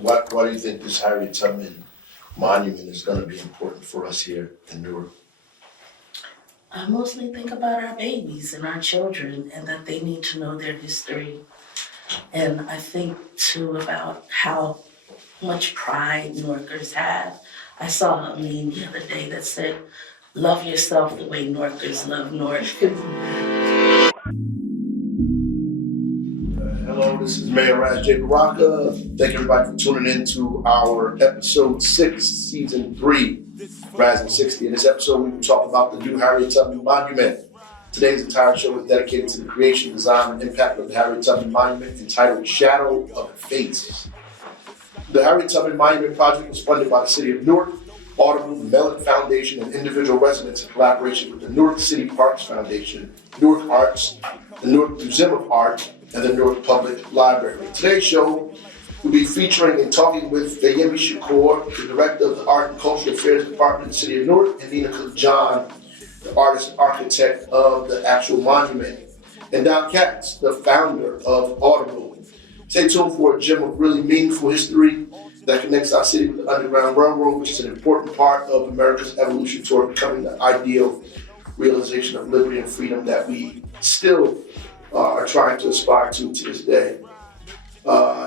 Why do you think this Harriet Tubman Monument is going to be important for us here in Newark? I mostly think about our babies and our children and that they need to know their history. And I think too about how much pride Newarkers have. I saw a meme the other day that said, "Love yourself the way Newarkers love Newark." Hello, this is Mayor Raz J. Baraka. Thank everybody for tuning in to our episode 6, season 3, Raz and 60. In this episode, we will talk about the new Harriet Tubman Monument. Today's entire show is dedicated to the creation, design, and impact of the Harriet Tubman Monument, entitled Shadow of Fates. The Harriet Tubman Monument project was funded by the City of Newark, Audible, the Mellon Foundation, and individual residents in collaboration with the Newark City Parks Foundation, Newark Arts, the Newark Museum of Art, and the Newark Public Library. Today's show will be featuring and talking with Fayemi Shakur, the Director of the Art and Cultural Affairs Department in the City of Newark, and Nina John, the artist and architect of the actual monument, and Don Katz, the founder of Audible. Stay tuned for a gem of really meaningful history that connects our city with the Underground Railroad, which is an important part of America's evolution toward becoming the ideal realization of liberty and freedom that we still are trying to aspire to this day.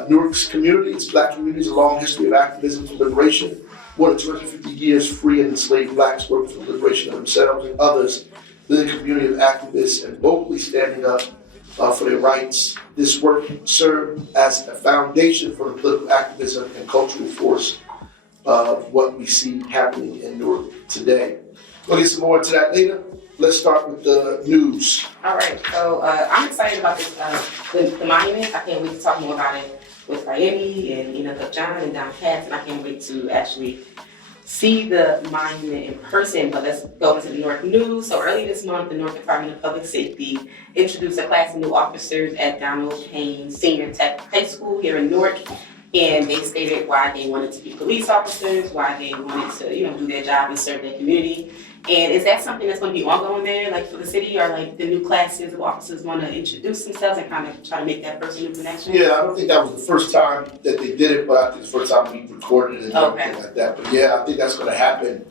Newark's community, its Black community, has a long history of activism for liberation. More than 250 years, free and enslaved Blacks worked for the liberation of themselves and others within the community of activists and vocally standing up for their rights. This work served as a foundation for the political activism and cultural force of what we see happening in Newark today. We'll get some more into that later. Let's start with the news. All right, so I'm excited about this, the monument. I can't wait to talk more about it with fayemi and Nina John and Don Katz, and I can't wait to actually see the monument in person. But let's go into the Newark news. So early this month, the Newark Department of Public Safety introduced a class of new officers at Donald Payne Senior Tech High School here in Newark. And they stated why they wanted to be police officers, why they wanted to, do their job and serve their community. And is that something that's going to be ongoing there, like for the city, or like the new classes of officers want to introduce themselves and kind of try to make that personal connection? Yeah, I don't think that was the first time that they did it, but I think it's the first time we recorded it and everything like that. But yeah, I think that's going to happen,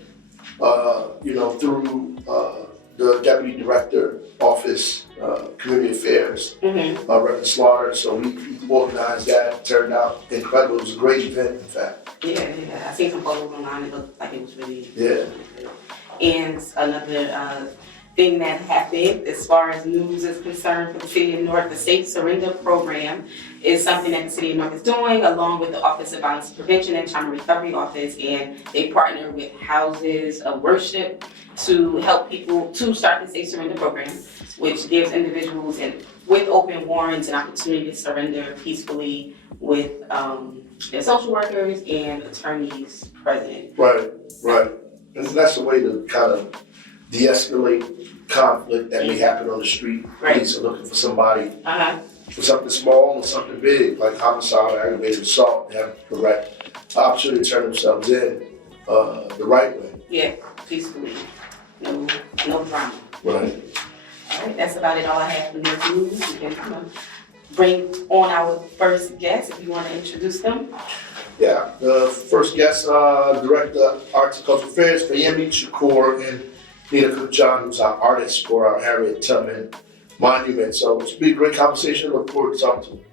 through the Deputy Director Office, Community Affairs, Reverend Slaughter. So we organized that. It turned out incredible. It was a great event, in fact. Yeah. I seen some photos online. It looked like it was really good. And another thing that happened as far as news is concerned for the City of Newark, the Safe Surrender Program is something that the City of Newark is doing along with the Office of Violence Prevention and Trauma Recovery Office, and they partner with houses of worship to help people to start the Safe Surrender Program, which gives individuals with open warrants an opportunity to surrender peacefully with their social workers and attorneys present. Right. And that's a way to kind of de-escalate conflict that may happen on the street. Right. Police are looking for somebody for something small or something big, like homicide or aggravated assault. They have the right opportunity to turn themselves in the right way. Yeah, peacefully. No drama. Right. All right, that's about it. All I have for the news. We can kind of bring on our first guest if you want to introduce them. Yeah, the first guest, Director of Arts and Cultural Affairs, Fayemi Shakur, and Nina John, who's our artist for our Harriet Tubman Monument. So it's been a great conversation. I look forward to talking to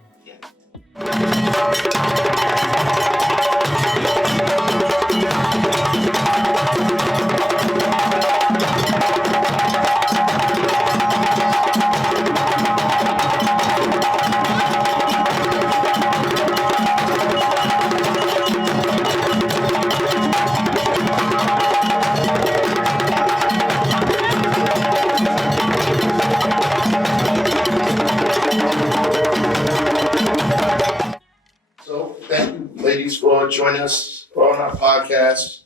for joining us on our podcast,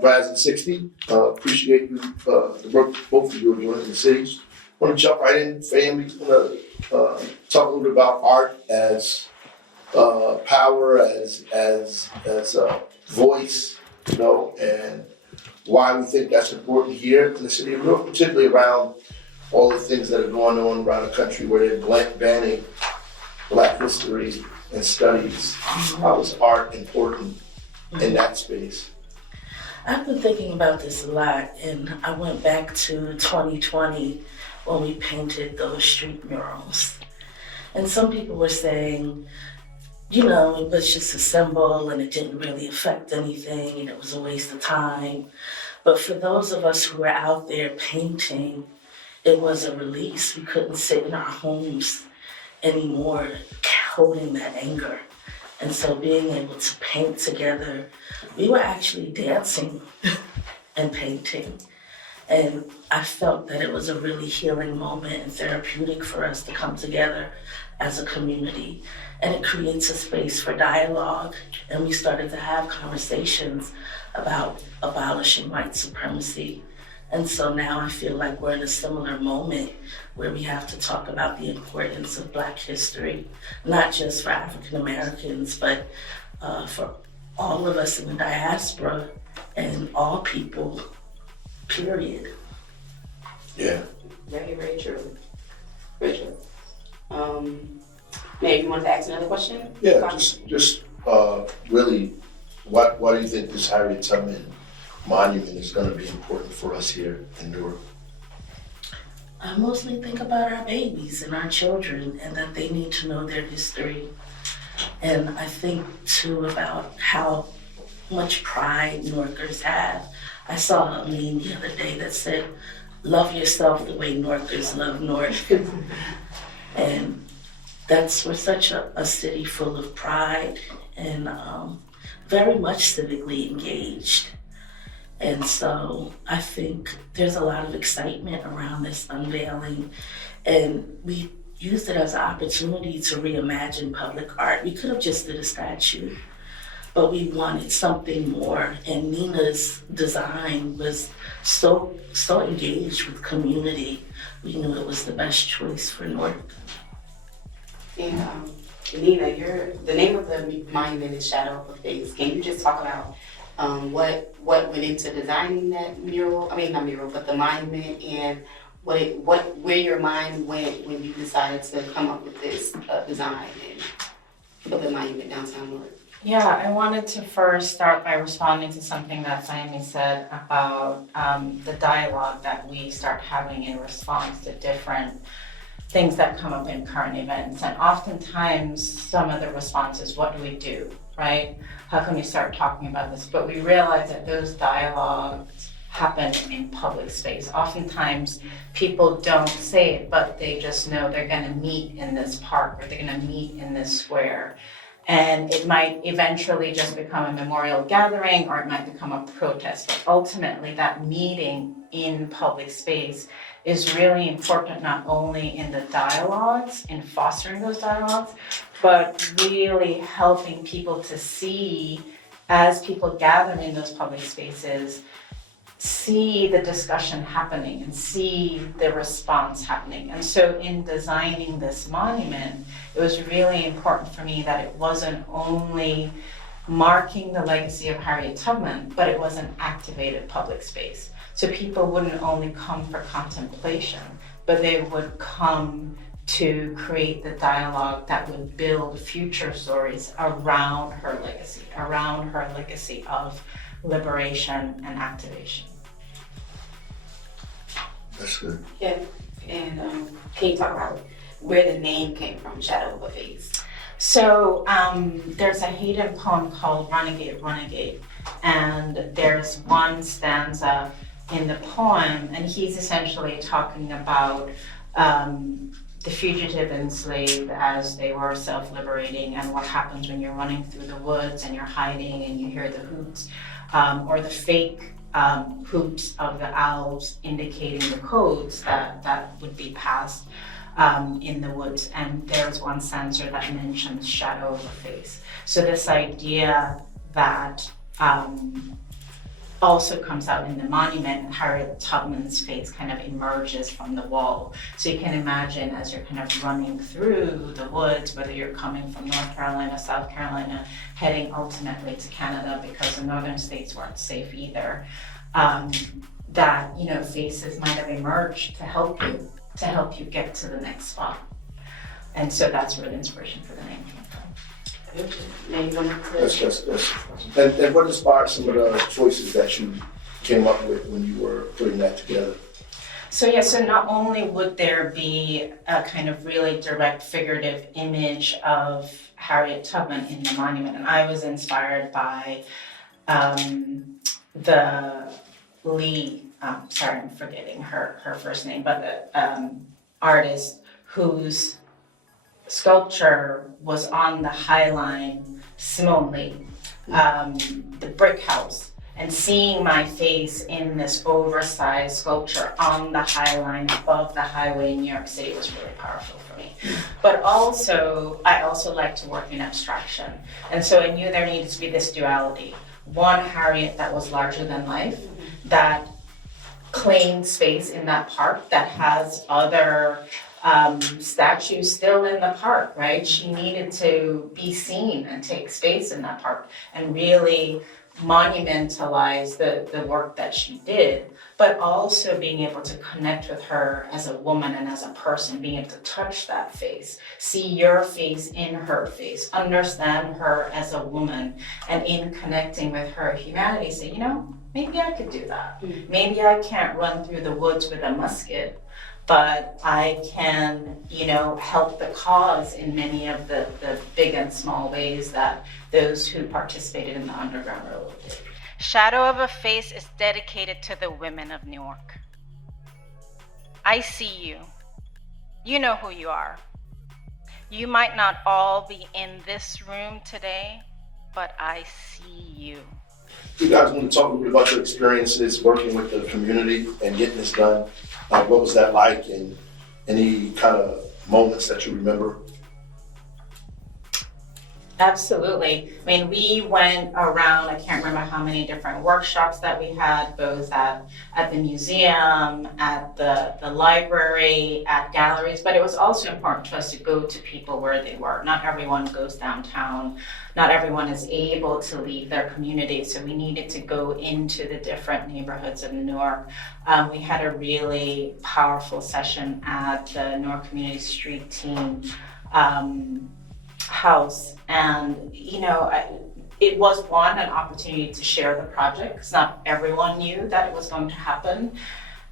Raz and 60. Appreciate you, the work both of you are doing in the cities. I want to jump right in, family. Talk a little bit about art as power, as voice, and why we think that's important here in the city of Newark, particularly around all the things that are going on around the country where they're banning Black history and studies. How is art important in that space? I've been thinking about this a lot, and I went back to 2020 when we painted those street murals. And some people were saying, it was just a symbol and it didn't really affect anything and it was a waste of time. But for those of us who were out there painting, it was a release. We couldn't sit in our homes anymore holding that anger. And so being able to paint together, we were actually dancing and painting. And I felt that it was a really healing moment and therapeutic for us to come together as a community. And it creates a space for dialogue. And we started to have conversations about abolishing white supremacy. And so now I feel like we're in a similar moment where we have to talk about the importance of Black history, not just for African Americans, but for all of us in the diaspora and all people, period. Yeah. Very, very true. Very true. Maybe you wanted to ask another question? Yeah, just really, why do you think this Harriet Tubman Monument is going to be important for us here in Newark? I mostly think about our babies and our children and that they need to know their history. And I think too about how much pride Newarkers have. I saw a meme the other day that said, "Love yourself the way Newarkers love Newark." And we're such a city full of pride and very much civically engaged. And so I think there's a lot of excitement around this unveiling, and we used it as an opportunity to reimagine public art. We could have just did a statue, but we wanted something more, and Nina's design was so engaged with community. We knew it was the best choice for Newark. And Nina, the name of the monument is Shadow of a Face. Can you just talk about what went into designing that mural? I mean, not mural, but the monument, and where your mind went when you decided to come up with this design and put the monument downtown Newark? Yeah, I wanted to first start by responding to something that fayemi said about the dialogue that we start having in response to different things that come up in current events. And oftentimes some of the response is, what do we do, right? How can we start talking about this? But we realize that those dialogues happen in public space. Oftentimes people don't say it, but they just know they're gonna meet in this park or they're gonna meet in this square. And it might eventually just become a memorial gathering or it might become a protest. But ultimately that meeting in public space is really important, not only in the dialogues, in fostering those dialogues, but really helping people to see, as people gather in those public spaces, see the discussion happening and see the response happening. And so in designing this monument, it was really important for me that it wasn't only marking the legacy of Harriet Tubman, but it was an activated public space. So people wouldn't only come for contemplation, but they would come to create the dialogue that would build future stories around her legacy of liberation and activation. That's good. Yeah, and can you talk about where the name came from, Shadow of a Face? So there's a Hayden poem called Renegade, Renegade, and there's one stanza in the poem, and he's essentially talking about the fugitive enslaved as they were self-liberating and what happens when you're running through the woods and you're hiding and you hear the hoots or the fake hoots of the owls indicating the codes that would be passed in the woods. And there's one stanza that mentions shadow of a face. So this idea that also comes out in the monument, Harriet Tubman's face kind of emerges from the wall. So you can imagine as you're kind of running through the woods, whether you're coming from North Carolina, South Carolina, heading ultimately to Canada because the northern states weren't safe either, that, faces might have emerged to help you get to the next spot. And so that's where the inspiration for the name came from. Maybe one of That's. And what inspired some of the choices that you came up with when you were putting that together? So not only would there be a kind of really direct figurative image of Harriet Tubman in the monument, and I was inspired by the Lee, sorry, I'm forgetting her first name, but the artist whose sculpture was on the High Line, Simone Lee, the brick house. And seeing my face in this oversized sculpture on the High Line above the highway in New York City was really powerful for me. But also, I also like to work in abstraction. And so I knew there needed to be this duality. One Harriet that was larger than life, that claimed space in that park, that has other statues still in the park, right? She needed to be seen and take space in that park and really monumentalize the work that she did, but also being able to connect with her as a woman and as a person, being able to touch that face, see your face in her face, understand her as a woman, and in connecting with her humanity, say, maybe I could do that. Maybe I can't run through the woods with a musket, but I can, help the cause in many of the big and small ways that those who participated in the Underground Railroad did. Shadow of a Face is dedicated to the women of Newark. I see you. You know who you are. You might not all be in this room today, but I see you. You guys want to talk a little bit about your experiences working with the community and getting this done? What was that like, and any kind of moments that you remember? Absolutely. I mean, we went around, I can't remember how many different workshops that we had, both at the museum, at the library, at galleries, but it was also important to us to go to people where they were. Not everyone goes downtown. Not everyone is able to leave their community, so we needed to go into the different neighborhoods of Newark. We had a really powerful session at the Newark Community Street Team house, and it was an opportunity to share the project, because not everyone knew that it was going to happen.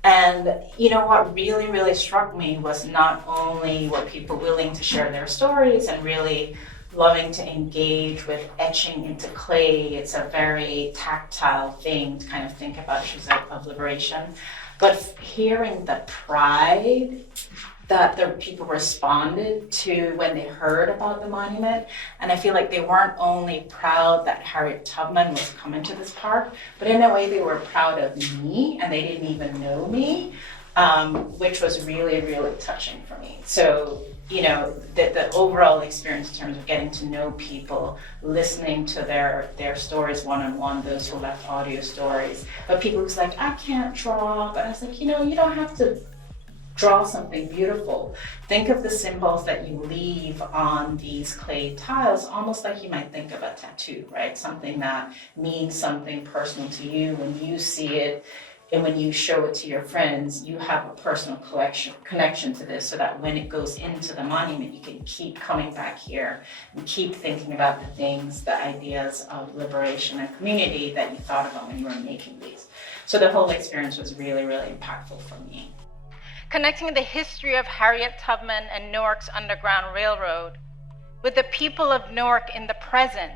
And what really struck me was not only were people willing to share their stories and really loving to engage with etching into clay. It's a very tactile thing to kind of think about issues of liberation, but hearing the pride that the people responded to when they heard about the monument. And I feel like they weren't only proud that Harriet Tubman was coming to this park, but in a way they were proud of me, and they didn't even know me, which was really touching for me. So, the overall experience in terms of getting to know people, listening to their stories one-on-one, those who left audio stories, but people who's like, I can't draw, but I was like, you don't have to draw something beautiful. Think of the symbols that you leave on these clay tiles, almost like you might think of a tattoo, right? Something that means something personal to you when you see it, and when you show it to your friends, you have a personal connection to this, so that when it goes into the monument, you can keep coming back here and keep thinking about the things, the ideas of liberation and community that you thought about when you were making these. So the whole experience was really impactful for me. Connecting the history of Harriet Tubman and Newark's Underground Railroad with the people of Newark in the present,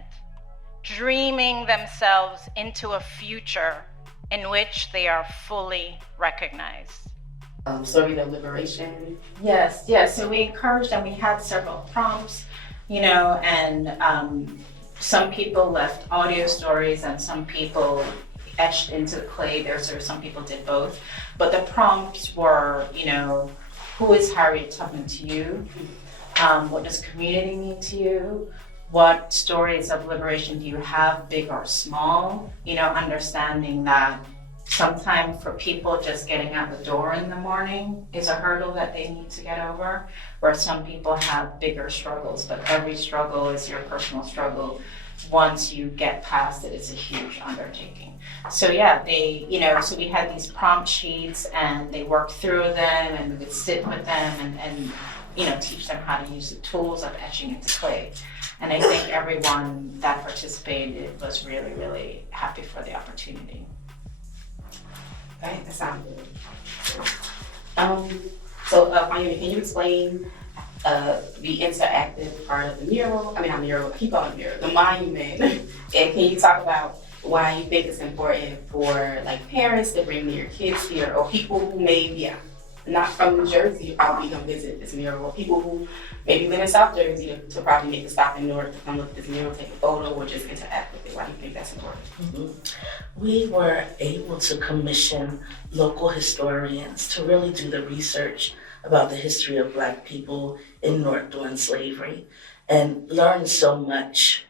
dreaming themselves into a future in which they are fully recognized. Story of liberation. Yes. So we encouraged, and we had several prompts, and some people left audio stories and some people etched into the clay. Some people did both. But the prompts were, who is Harriet Tubman to you? What does community mean to you? What stories of liberation do you have, big or small? Understanding that sometimes for people just getting out the door in the morning is a hurdle that they need to get over, where some people have bigger struggles, but every struggle is your personal struggle. Once you get past it, it's a huge undertaking. So so we had these prompt sheets, and they worked through them, and we would sit with them and teach them how to use the tools of etching into clay. And I think everyone that participated was really, really happy for the opportunity. Okay, that sounds good. Fayemi, can you explain the interactive part of the mural? I mean, not mural, I keep calling it mural, the monument. And can you talk about why you think it's important for like parents to bring their kids here, or people who may be not from New Jersey probably come visit this mural, or people who maybe live in South Jersey to probably make a stop in Newark to come look at this mural, take a photo, or just interact with it? Why do you think that's important? Mm-hmm. We were able to commission local historians to really do the research about the history of Black people in Newark during slavery and learn so much.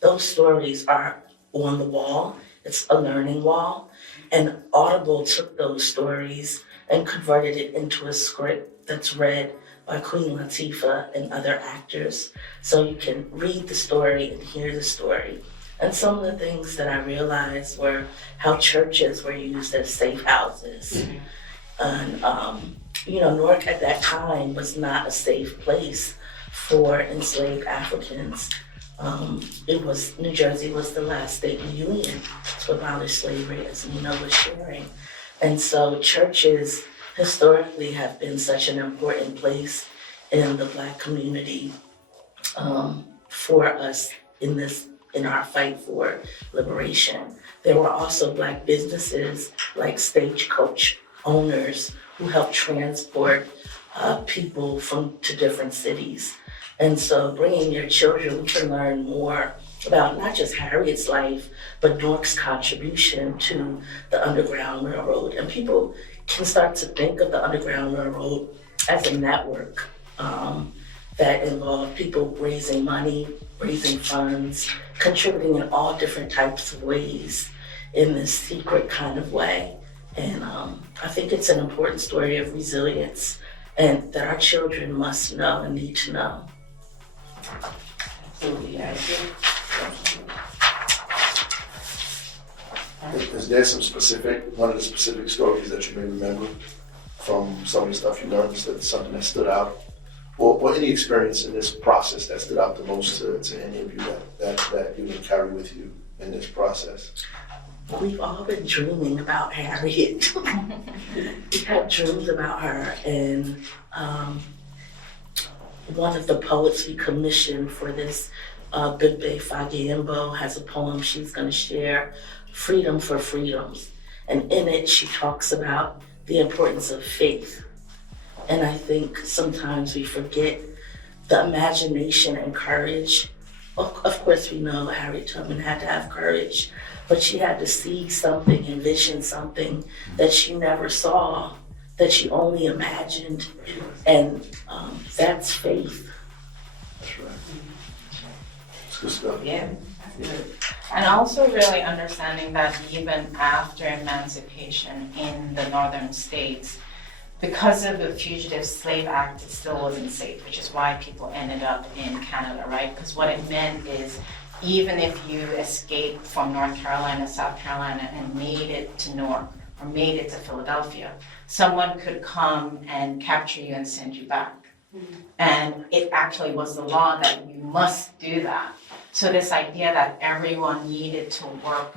Those stories are on the wall. It's a learning wall. And Audible took those stories and converted it into a script that's read by Queen Latifah and other actors. So you can read the story and hear the story. And some of the things that I realized were how churches were used as safe houses. And, Newark at that time was not a safe place for enslaved Africans. New Jersey was the last state in the Union to abolish slavery, as Nina was sharing. And so churches historically have been such an important place in the Black community for us in our fight for liberation. There were also Black businesses like Stagecoach owners who helped transport people to different cities. And so bringing your children, we can learn more about not just Harriet's life, but Newark's contribution to the Underground Railroad. And people can start to think of the Underground Railroad as a network that involved people raising money, raising funds, contributing in all different types of ways in this secret kind of way. And I think it's an important story of resilience and that our children must know and need to know. Absolutely, I agree. Is there one of the specific stories that you may remember from some of the stuff you learned, something that stood out? Or any experience in this process that stood out the most to any of you that you can carry with you in this process? We've all been dreaming about Harriet. We had dreams about her, and one of the poets we commissioned for this, Bebe Fagiyembo, has a poem she's going to share, Freedom for Freedoms. And in it, she talks about the importance of faith. And I think sometimes we forget the imagination and courage. Of course, we know Harriet Tubman had to have courage, but she had to see something, envision something that she never saw, that she only imagined. And that's faith. That's right. It's good stuff. Yeah, that's good. And also really understanding that even after emancipation in the northern states, because of the Fugitive Slave Act, it still wasn't safe, which is why people ended up in Canada, right? Because what it meant is even if you escaped from North Carolina, South Carolina, and made it to Newark or made it to Philadelphia, someone could come and capture you and send you back. And it actually was the law that you must do that. So this idea that everyone needed to work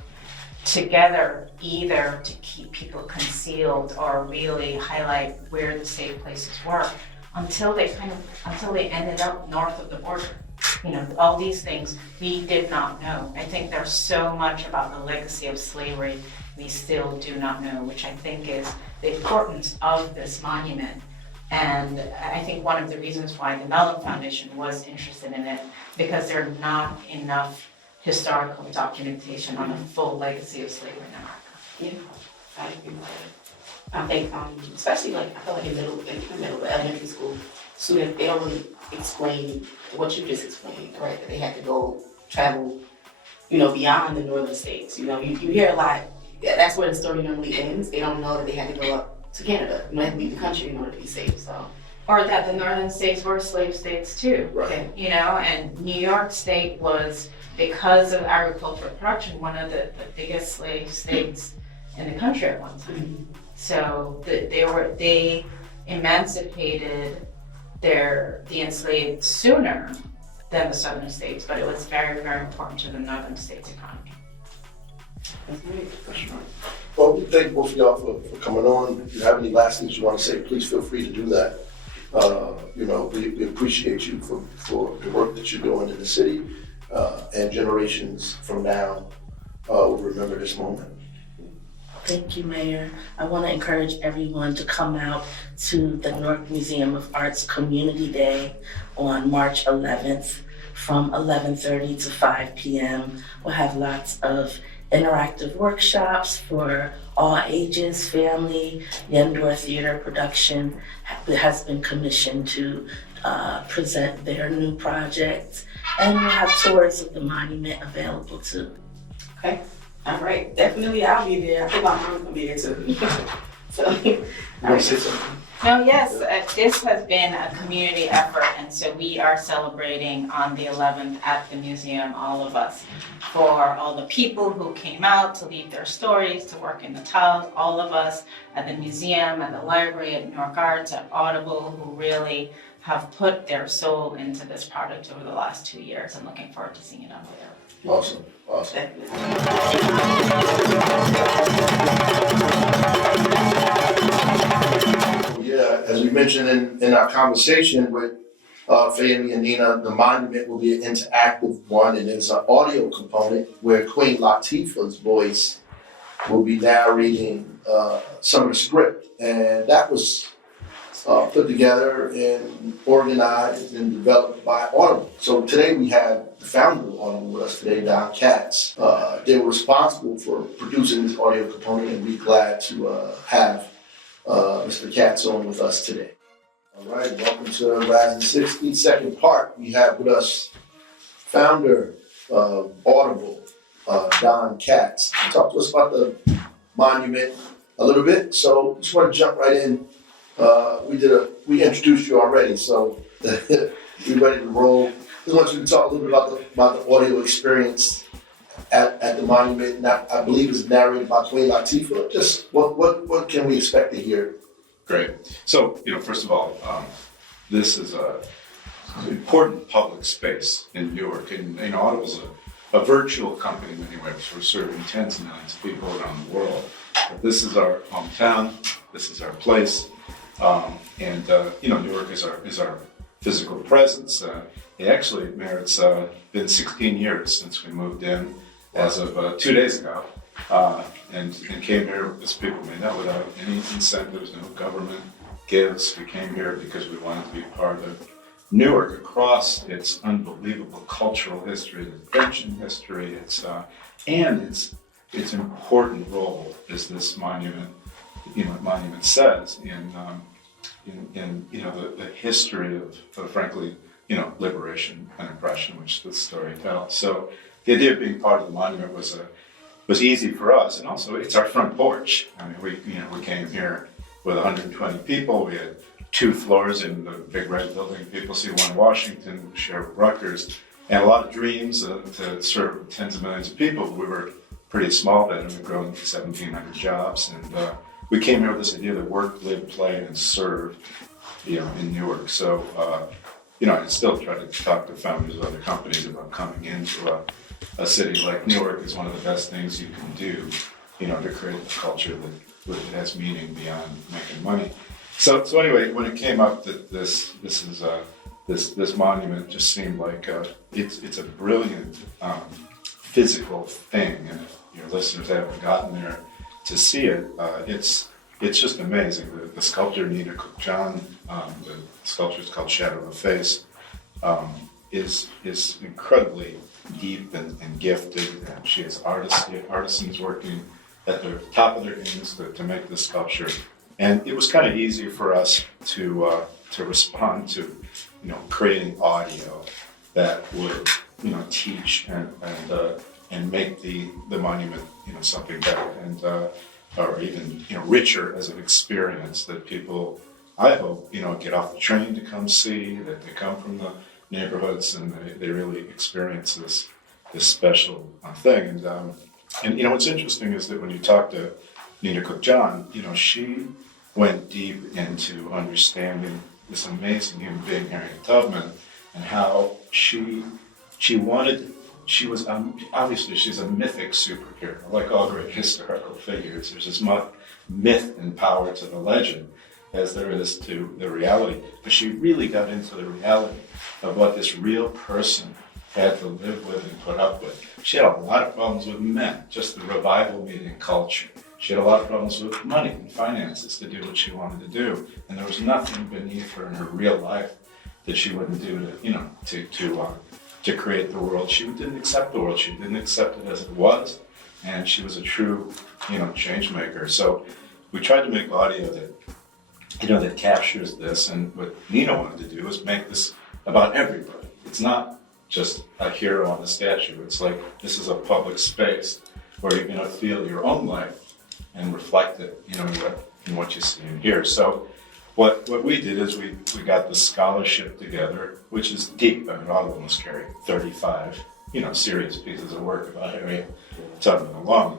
together either to keep people concealed or really highlight where the safe places were until they ended up north of the border. All these things we did not know. I think there's so much about the legacy of slavery we still do not know, which I think is the importance of this monument. And I think one of the reasons why the Mellon Foundation was interested in it, because there are not enough historical documentation on the full legacy of slavery in America. Yeah, I agree with that. I think, especially I feel like in middle elementary school, students, they don't really explain what you just explained, right? That they had to travel, beyond the northern states. You hear a lot, that's where the story normally ends. They don't know that they had to go up to Canada. They had to leave the country in order to be safe, so. Or that the northern states were slave states too. Right. And New York State was, because of agricultural production, one of the biggest slave states in the country at one time. So they emancipated the enslaved sooner than the southern states, but it was very, very important to the northern states' economy. That's right. That's right. Well, we thank both of y'all for coming on. If you have any last things you want to say, please feel free to do that. We appreciate you for the work that you're doing in the city, and generations from now will remember this moment. Thank you, Mayor. I want to encourage everyone to come out to the Newark Museum of Art's Community Day on March 11th from 11:30 to 5 p.m. We'll have lots of interactive workshops for all ages. Family, Yendor Theater Production has been commissioned to present their new project, and we'll have tours of the monument available too. Okay. All right. Definitely, I'll be there. I think my mom's gonna be there too. So. You want to say something? No, yes, this has been a community effort, and so we are celebrating on the 11th at the museum, all of us, for all the people who came out to leave their stories, to work in the tiles, all of us at the museum, at the library, at Newark Arts, at Audible, who really have put their soul into this project over the last 2 years, and looking forward to seeing it unveiled. Awesome. Yeah, as we mentioned in our conversation with Fayemi and Nina, the monument will be an interactive one, and there's an audio component where Queen Latifah's voice will be narrating some of the script, and that was put together and organized and developed by Audible. So today we have the founder of Audible with us today, Don Katz. They were responsible for producing this audio component, and we're glad to have Mr. Katz on with us today. All right, welcome to Rising 60, second part. We have with us founder of Audible, Don Katz. Talk to us about the monument a little bit. So just want to jump right in. We introduced you already, so we're ready to roll. Just want you to talk a little bit about the audio experience at the monument. And I believe it's narrated by Queen Latifah. Just what can we expect to hear? Great. So, first of all, this is an important public space in Newark, and Audible's a virtual company in many ways. We're serving tens of millions of people around the world. But this is our hometown. This is our place. Newark is our physical presence. Mayor, it's been 16 years since we moved in as of 2 days ago, and came here, as people may know, without any incentives, no government gives. We came here because we wanted to be part of Newark across its unbelievable cultural history, its invention history, its important role as this monument, says in the history of frankly, liberation and oppression, which this story tells. So the idea of being part of the monument was easy for us, and also it's our front porch. I mean, we came here with 120 people. We had 2 floors in the big red building people see one Washington, share with Rutgers, and a lot of dreams to serve tens of millions of people. We were pretty small then, and we've grown to 1,700 jobs, and we came here with this idea that work, live, play, and serve, in Newark. So, I still try to talk to founders of other companies about coming into a city like Newark is one of the best things you can do, to create a culture that has meaning beyond making money. So anyway, when it came up that this monument just seemed like it's a brilliant physical thing, and if your listeners haven't gotten there to see it, it's just amazing. The sculptor Nina Cook-John, the sculpture is called Shadow of the Face, is incredibly deep and gifted, and she has artisans working at the top of their games to make this sculpture. And it was kind of easy for us to respond to, creating audio that would, teach and make the monument, something better and or even richer as an experience that people, I hope, get off the train to come see, that they come from the neighborhoods and they really experience this special thing. And what's interesting is that when you talk to Nina Cook-John, she went deep into understanding this amazing human being, Harriet Tubman, and how she was obviously she's a mythic superhero, like all great historical figures. There's as much myth and power to the legend as there is to the reality. But she really got into the reality of what this real person had to live with and put up with. She had a lot of problems with men, just the revival meeting culture. She had a lot of problems with money and finances to do what she wanted to do. And there was nothing beneath her in her real life that she wouldn't do to create the world. She didn't accept the world. She didn't accept it as it was. And she was a true, change maker. So we tried to make audio that captures this. And what Nina wanted to do was make this about everybody. It's not just a hero on a statue. It's like, this is a public space where you're going to feel your own life and reflect it, in what you see and hear. So what we did is we got the scholarship together, which is deep. I mean, Audible must carry 35, serious pieces of work about Harriet Tubman alone.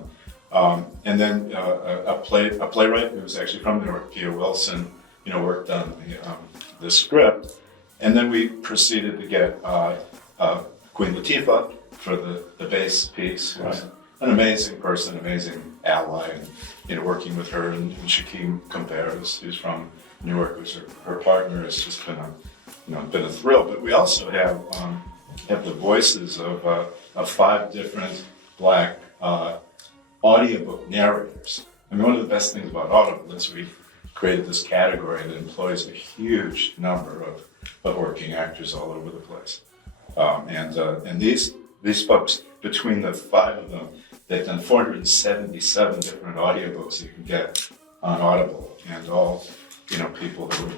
And then a playwright who was actually from Newark, Peter Wilson, worked on the script. And then we proceeded to get Queen Latifah for the bass piece, who's an amazing person, amazing ally, and working with her and Shakim Compare, who's from Newark, who's her partner, has just been a thrill. But we also have the voices of 5 different Black audiobook narrators. I mean, one of the best things about Audible is we created this category that employs a huge number of working actors all over the place. And these folks, between the 5 of them, they've done 477 different audiobooks that you can get on Audible, and all, people who,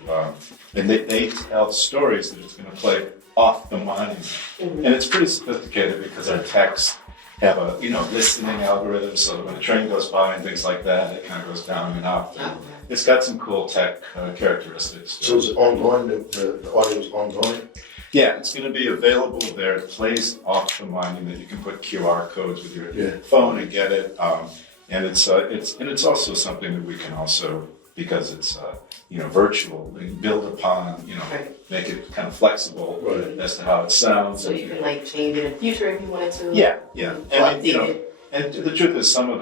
and they tell stories that it's going to play off the monument. Mm-hmm. And it's pretty sophisticated because our texts have a, listening algorithm, so that when a train goes by and things like that, it kind of goes down and up. And it's got some cool tech characteristics. So is it ongoing? The audio is ongoing? Yeah, it's going to be available there. It plays off the monument. You can put QR codes with your phone and get it. And it's also something that we can also, because it's virtual, we can build upon. Make it kind of flexible as to how it sounds. So you can change it in the future if you wanted to. Yeah. And and the truth is, some of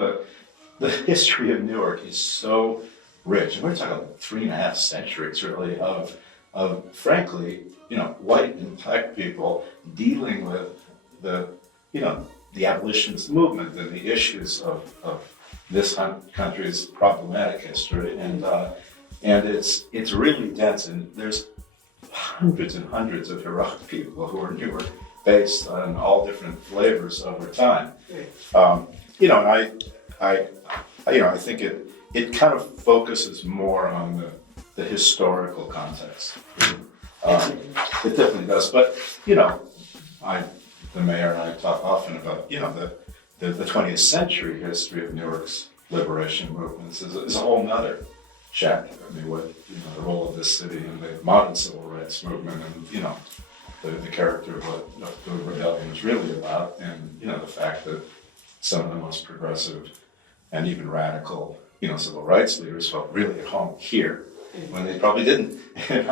the history of Newark is so rich. And we're talking 3.5 centuries, really, of frankly, white and Black people dealing with the abolitionist movement and the issues of this country's problematic history, and it's really dense, and there's hundreds and hundreds of heroic people who are Newark based on all different flavors over time. And I think it kind of focuses more on the historical context. It definitely does, but the mayor and I talk often about the 20th century history of Newark's liberation movements is a whole nother chapter. I mean, what the role of this city in the modern civil rights movement, and the character of what the rebellion was really about, and the fact that some of the most progressive and even radical civil rights leaders felt really at home here, when they probably didn't in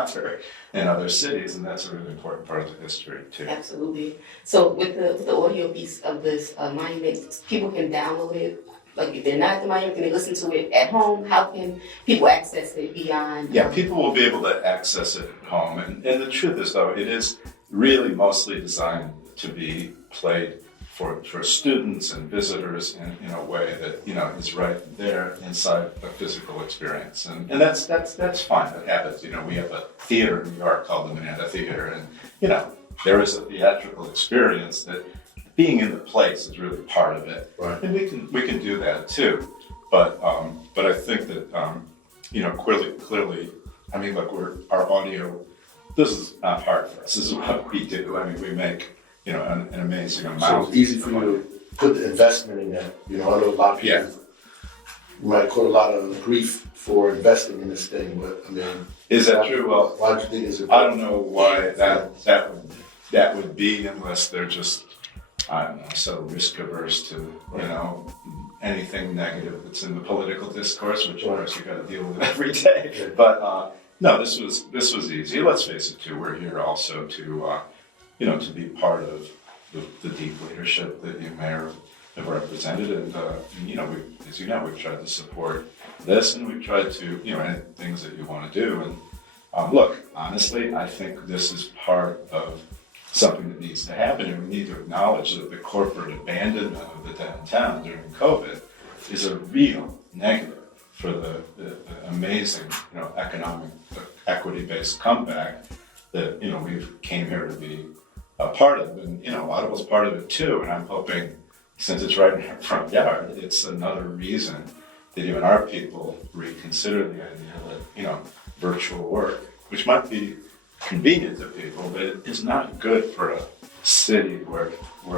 other cities, and that's a really important part of the history too. Absolutely. So with the audio piece of this monument, people can download it. Like if they're not at the monument, can they listen to it at home? How can people access it beyond? Yeah, people will be able to access it at home, and the truth is, though, it is really mostly designed to be played for students and visitors in a way that is right there inside a physical experience, and that's fine. That happens. We have a theater in New York called the Manhattan Theater, and there is a theatrical experience that being in the place is really part of it. Right. And we can do that too, but I think that clearly, I mean, look, our audio. This is not hard for us. This is what we do. I mean, we make an amazing amount. So it's easy for you to put the investment in that. I know a lot of people might quote a lot of grief for investing in this thing, but I mean, is that true? Well, why do you think it's I don't know why that would be, unless they're just, I don't know, so risk averse to anything negative that's in the political discourse, which of course you got to deal with every day. But No, this was easy. Let's face it, too. We're here also to, to be part of the deep leadership that you may have represented, and as you know, we've tried to support this, and we've tried to, any things that you want to do. And look, honestly, I think this is part of something that needs to happen, and we need to acknowledge that the corporate abandonment of the downtown during COVID is a real negative for the amazing, economic equity-based comeback that, we came here to be a part of. And, Audible's part of it too. And I'm hoping, since it's right in our front yard, it's another reason that even our people reconsider the idea that, virtual work, which might be convenient to people, but it is not good for a city where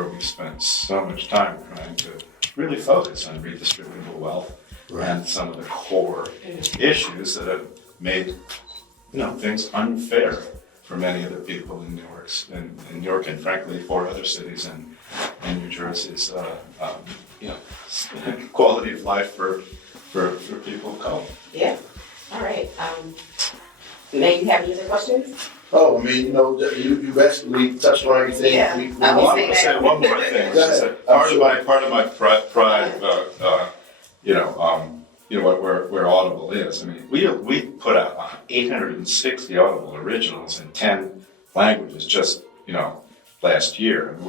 we spend so much time trying to really focus on redistributable wealth and some of the core issues that have made things unfair for many of the people in Newark and frankly for other cities in New Jersey's quality of life for people of color. Yeah. All right. May you have any other questions? Oh, I mean, you basically touched on everything. Yeah. I want to say one more thing. Part of my pride, where Audible is. I mean, we put out 860 Audible originals in 10 languages just last year. And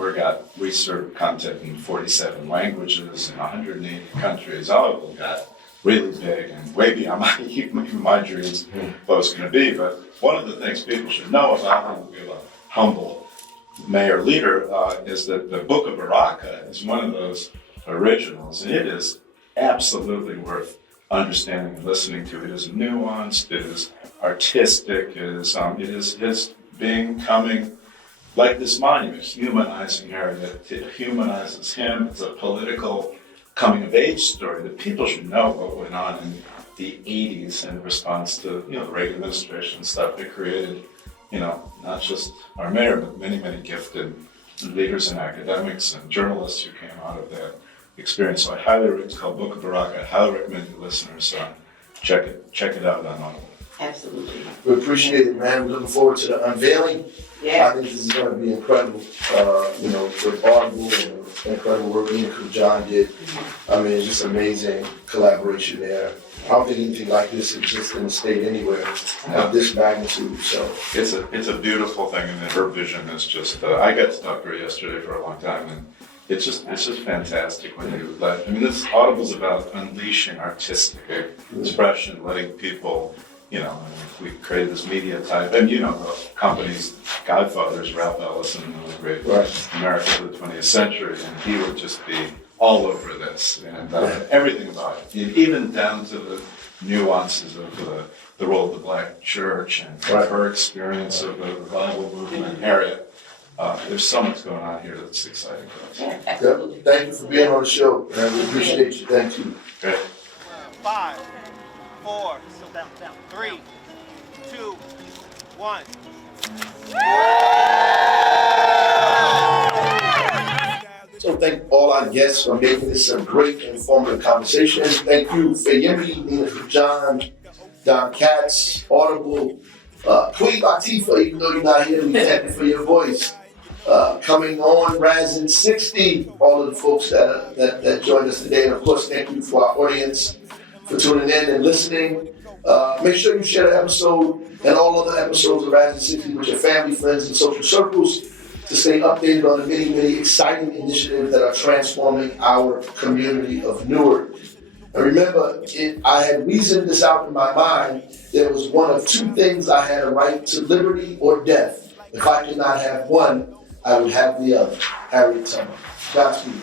we serve content in 47 languages in 180 countries. Audible got really big and way beyond my dreams what it's going to be. But one of the things people should know about we have a humble mayor leader is that the Book of Baraka is one of those originals, and it is absolutely worth understanding and listening to. It is nuanced, it is artistic, it is becoming like this monument, humanizing Harriet. It humanizes him. It's a political coming of age story that people should know what went on in the 80s in response to the Reagan administration stuff that created, not just our mayor, but many, many gifted leaders and academics and journalists who came out of that experience. So it's called Book of Baraka. I highly recommend you listeners check it out on Audible. Absolutely. We appreciate it, man. We're looking forward to the unveiling. Yeah. I think this is going to be incredible, with Audible and the incredible work me and John did. I mean, it's just amazing collaboration there. I don't think anything like this exists in the state anywhere of this magnitude. So it's a beautiful thing, and her vision is just. I got to talk to her yesterday for a long time, and it's just fantastic when you let. I mean, this Audible's about unleashing artistic expression, letting people. We created this media type, and the company's godfathers, Ralph Ellison, the great America of the 20th century, and he would just be all over this, and everything about it, even down to the nuances of the role of the Black church and her experience of the revival movement, Harriet. There's so much going on here that's exciting for us. Yeah, absolutely. Thank you for being on the show, and we appreciate you. Thank you. Great. 5, 4, 3, 2, 1. So thank all our guests for making this a great informative conversation. Thank you, fayemi, Nina John, Don Katz, Audible, Queen Latifah, even though you're not here, we thank you for your voice. Coming on, Razin 60, all of the folks that joined us today. And of course, thank you for our audience for tuning in and listening. Make sure you share the episode and all other episodes of Razin 60 with your family, friends, and social circles to stay updated on the many, many exciting initiatives that are transforming our community of Newark. And remember, I had reasoned this out in my mind. There was one of two things: I had a right to liberty or death. If I could not have one, I would have the other. Harriet Tubman. Godspeed.